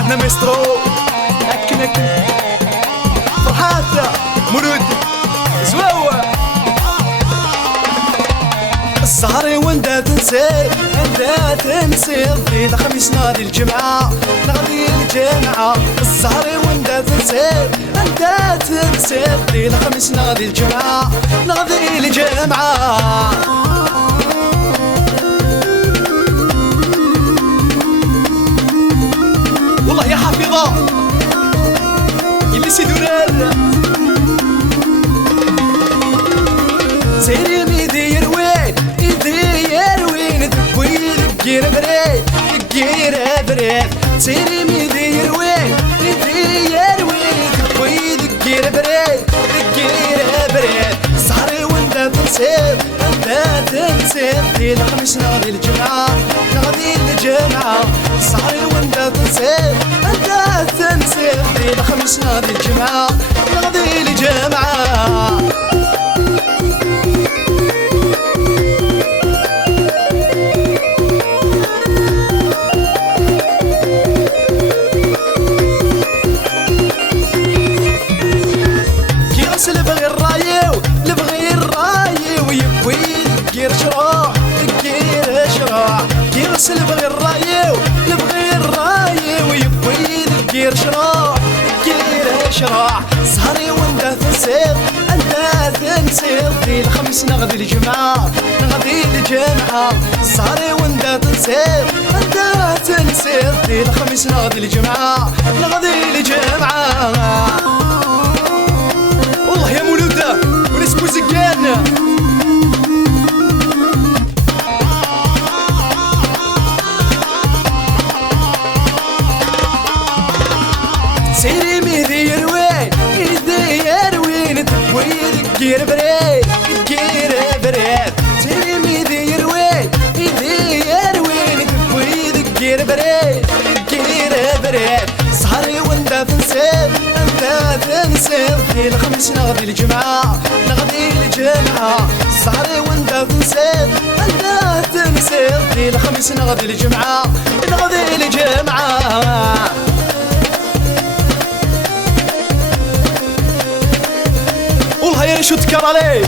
عندنا مايسترو هكا فرحات مولود زواوة السهري وانت تنسي في الخميس نادي الجمعة نغدي الجمعة السهري وانت تنسي في الخميس نادي الجمعة نغدي الجمعة والله يا حفيظة يلي سي دولار سيري ميدير وين دقير بريد سيري ميدير وين دقير بريد سهري وانت تنسي في الخميس نغدي الجمعة سهري وانت تنسي في الخميس نغدي الجمعة نغدي الجمعة لبغي الراي ويبوي دقير شراح كيرس لبغي الراي ويبوي دقير شراح سهري وانت تنسي في الخميس نغدي الجمعة سهري وانت تنسي في الخميس نغدي الجمعة والله يا مولودة ونسبو زكان سيري ميدير وين تبوي دقير بريد سيري ميدير وين تبوي دقير بريد سهري وانت تنسي في الخميس نغدي الجمعة سهري وانت تنسي في الخميس نغدي الجمعة والله يا شو تكر عليه